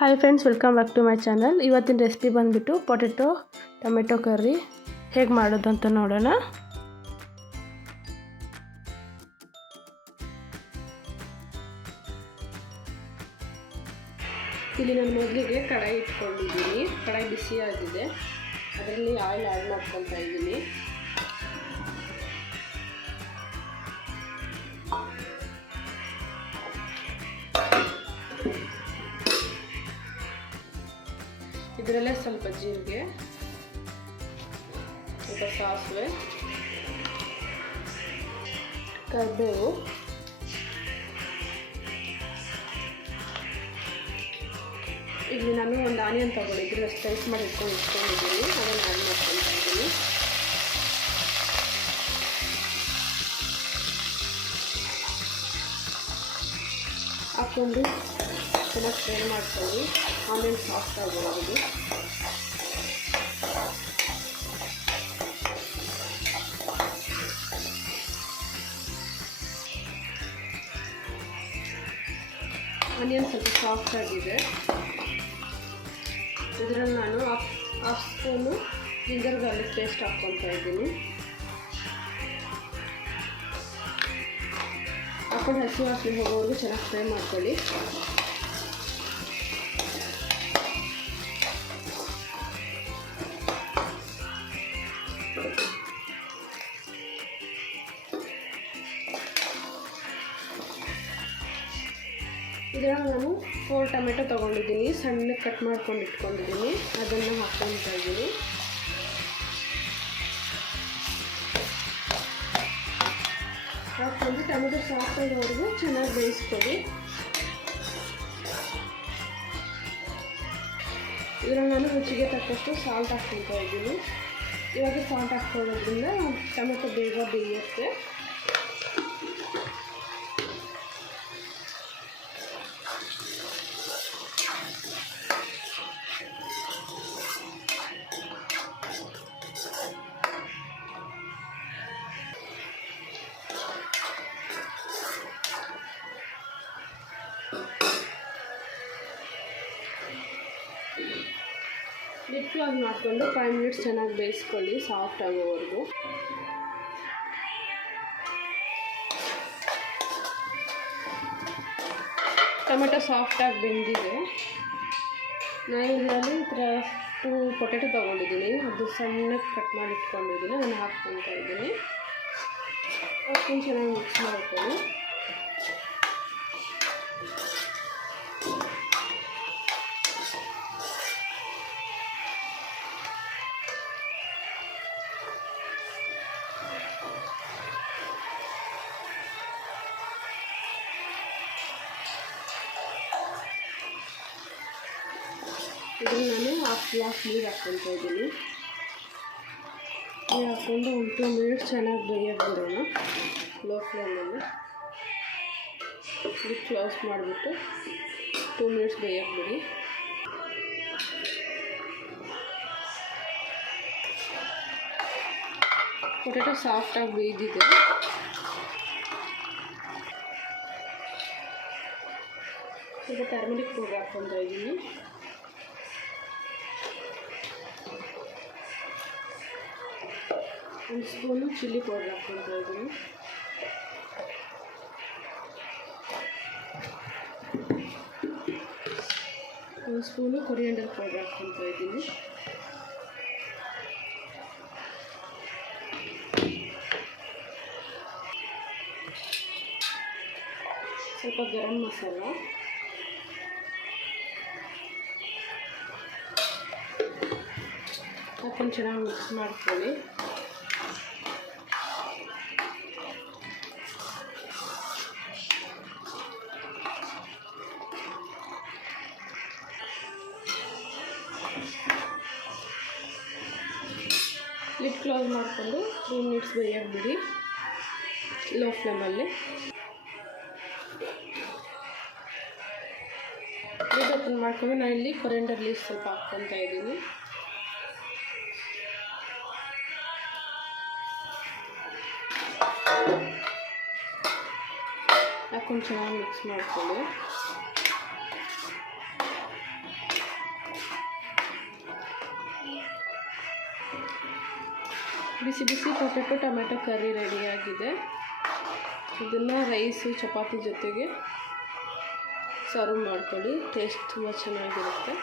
Hi friends, welcome back to my channel. ಇವತ್ತಿನ recipe ಬಂದುಬಿಟ್ಟು potato tomato curry ಹೇಗೆ ಮಾಡೋದು ಅಂತ ನೋಡೋಣ. ಇಲ್ಲಿ ನಾನು ಮೊದಲಿಗೆ ಕಡಾಯಿ ಇಟ್ಕೊಂಡಿದ್ದೀನಿ. ಕಡಾಯಿ ಬಿಸಿಯಾಗಿದೆ, ಅದರಲ್ಲಿ ಆಯಿಲ್ ಆ್ಯಡ್ ಮಾಡ್ಕೊತಾ ಇದ್ದೀನಿ. ಇದರಲ್ಲೇ ಸ್ವಲ್ಪ ಜೀರಿಗೆ, ಸ್ವಲ್ಪ ಸಾಸಿವೆ, ಕರಿಬೇವು, ಇಲ್ಲಿ ನಾನು ಒಂದು ಆನಿಯನ್ ತೊಗೊಂಡಿದ್ದೀನಿ, ಸ್ಲೈಸ್ ಮಾಡಿ ಇಟ್ಕೊಂಡಿದ್ದೀನಿ. ಅದನ್ನು ಆ್ಯಡ್ ಮಾಡ್ಕೊತಾ ಇದ್ದೀನಿ. ಹಾಕ್ಕೊಂಡು ಚೆನ್ನಾಗಿ ಫ್ರೈ ಮಾಡ್ಕೊಳ್ಳಿ. ಆಮೇಲೆ ಸಾಫ್ಟ್ ಆಗಿರೋದು. ಆನಿಯನ್ ಸ್ವಲ್ಪ ಸಾಫ್ಟ್ ಆಗಿದೆ. ಇದರಲ್ಲಿ ನಾನು half spoon ginger garlic paste ಹಾಕ್ಕೊತಾ ಇದ್ದೀನಿ. ಹಾಕೊಂಡು ಹಸಿ ವಾಸನೆ ಹೋಗೋವರೆಗೂ ಚೆನ್ನಾಗಿ ಫ್ರೈ ಮಾಡ್ಕೊಳ್ಳಿ. ಇದರಲ್ಲಿ ನಾನು 4 ಟೊಮೆಟೊ ತೊಗೊಂಡಿದ್ದೀನಿ, ಸಣ್ಣಗೆ ಕಟ್ ಮಾಡ್ಕೊಂಡು ಇಟ್ಕೊಂಡಿದ್ದೀನಿ. ಅದನ್ನು ಹಾಕ್ಕೊತಾ ಇದ್ದೀನಿ. ಹಾಕ್ಕೊಂಡು ಟೊಮೆಟೊ ಸಾಫ್ಟ್ ಆಗೋವರೆಗೂ ಚೆನ್ನಾಗಿ ಬೇಯಿಸ್ಕೊಳ್ಳಿ. ಇದರಲ್ಲಿ ನಾನು ರುಚಿಗೆ ತಕ್ಕಷ್ಟು ಸಾಲ್ಟ್ ಹಾಕ್ಕೊತಾ ಇದ್ದೀನಿ. ಇವಾಗ ಸಾಲ್ಟ್ ಹಾಕ್ಕೊಳ್ಳೋದ್ರಿಂದ ಟೊಮೆಟೊ ಬೇಗ ಬೇಯುತ್ತೆ. ಲಿಡ್ ಕ್ಲೋಸ್ ಮಾಡಿಕೊಂಡು 5 ಮಿನಿಟ್ಸ್ ಚೆನ್ನಾಗಿ ಬೇಯಿಸ್ಕೊಳ್ಳಿ, ಸಾಫ್ಟ್ ಆಗೋವರೆಗೂ. ಟೊಮೆಟೊ ಸಾಫ್ಟಾಗಿ ಬೆಂದಿದೆ. ನಾನು ಇದರಲ್ಲಿ 2 ಪೊಟೆಟೊ ತೊಗೊಂಡಿದ್ದೀನಿ. ಅದು ಸಣ್ಣಗೆ ಕಟ್ ಮಾಡಿ ಇಟ್ಕೊಂಡಿದ್ದೀನಿ. ಅದನ್ನು ಹಾಕ್ಕೊತಾ ಇದ್ದೀನಿ. ಹಾಕ್ಕೊಂಡು ಚೆನ್ನಾಗಿ ಮಿಕ್ಸ್ ಮಾಡ್ಕೊಳ್ಳಿ. ಇದನ್ನು ನಾನು ಹಾಫ್ ಗ್ಲಾಸ್ ನೀರು ಹಾಕ್ಕೊತಾ ಇದ್ದೀನಿ. ನೀರು ಹಾಕ್ಕೊಂಡು ಒಂದು 2 ಮಿನಿಟ್ಸ್ ಚೆನ್ನಾಗಿ ಬೇಯೋಕೆ ಬಿಡೋಣ. ಲೋ ಫ್ಲೇಮಲ್ಲಿ ಲಿಡ್ ಕ್ಲೋಸ್ ಮಾಡಿಬಿಟ್ಟು 2 ಮಿನಿಟ್ಸ್ ಬೇಯೋಕೆ ಬಿಡಿ. ಪೊಟೆಟೊ ಸಾಫ್ಟಾಗಿ ಬೇಯ್ದಿದೆ. ಈಗ ಟರ್ಮರಿಕ್ ಪೌಡರ್ ಹಾಕ್ಕೊತಾ ಇದ್ದೀನಿ. ಒಂದು ಸ್ಪೂನು ಚಿಲ್ಲಿ ಪೌಡರ್ ಹಾಕ್ಕೊತಾ ಇದ್ದೀನಿ. ಒಂದು ಸ್ಪೂನು ಕೊರಿಯಾಂಡರ್ ಪೌಡರ್ ಹಾಕ್ಕೊತಾ ಇದ್ದೀನಿ. ಸ್ವಲ್ಪ ಗರಂ ಮಸಾಲ, ಹಾಕೊಂಡು ಚೆನ್ನಾಗಿ ಮಿಕ್ಸ್ ಮಾಡ್ಕೊಳ್ಳಿ. ಲಿಡ್ ಕ್ಲೋಸ್ ಮಾಡಿಕೊಂಡು 3 ಮಿನಿಟ್ಸ್ ಬೇಯೋಕೆ ಬಿಡಿ, ಲೋ ಫ್ಲೇಮಲ್ಲಿ. ಲಿಡ್ ಓಪನ್ ಮಾಡ್ಕೊಂಡು ನಾನು ಇಲ್ಲಿ ಕೊರಿಯಾಂಡರ್ ಲೀವ್ಸ್ ಸ್ವಲ್ಪ ಹಾಕ್ಕೊತಾ ಇದ್ದೀನಿ. ಹಾಕ್ಕೊಂಡು ಚೆನ್ನಾಗಿ ಮಿಕ್ಸ್ ಮಾಡ್ಕೊಳ್ಳಿ. ಬಿಸಿ ಬಿಸಿ ಪೊಟೆಟೊ ಟೊಮೆಟೊ ಕರ್ರಿ ರೆಡಿಯಾಗಿದೆ. ಇದನ್ನು ರೈಸು ಚಪಾತಿ ಜೊತೆಗೆ ಸರ್ವ್ ಮಾಡ್ಕೊಳ್ಳಿ, ಟೇಸ್ಟ್ ತುಂಬ ಚೆನ್ನಾಗಿರುತ್ತೆ.